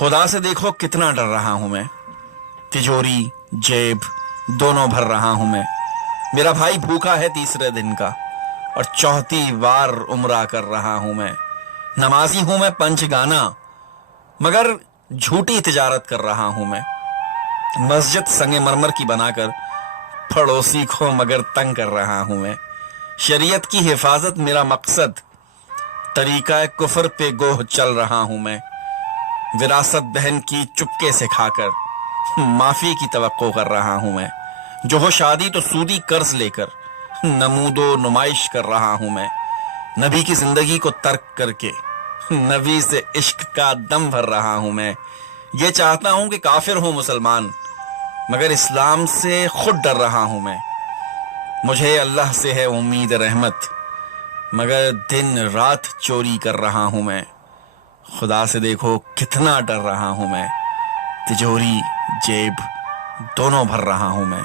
खुदा से देखो कितना डर रहा हूं मैं, तिजोरी जेब दोनों भर रहा हूं मैं। मेरा भाई भूखा है तीसरे दिन का और चौथी बार उम्रा कर रहा हूं मैं। नमाजी हूं मैं पंचगाना मगर झूठी तिजारत कर रहा हूं मैं। मस्जिद संगे मरमर की बनाकर पड़ोसी को मगर तंग कर रहा हूं मैं। शरीयत की हिफाजत मेरा मकसद, तरीका कुफर पे गोह चल रहा हूं मैं। विरासत बहन की चुपके से खाकर माफी की तवक्को कर रहा हूं मैं। जो हो शादी तो सूदी कर्ज लेकर नमूदो नुमाइश कर रहा हूं मैं। नबी की जिंदगी को तर्क करके नबी से इश्क का दम भर रहा हूं मैं। ये चाहता हूं कि काफिर हो मुसलमान मगर इस्लाम से खुद डर रहा हूं मैं। मुझे अल्लाह से है उम्मीद रहमत मगर दिन रात चोरी कर रहा हूं मैं। खुदा से देखो कितना डर रहा हूं मैं, तिजोरी जेब दोनों भर रहा हूं मैं।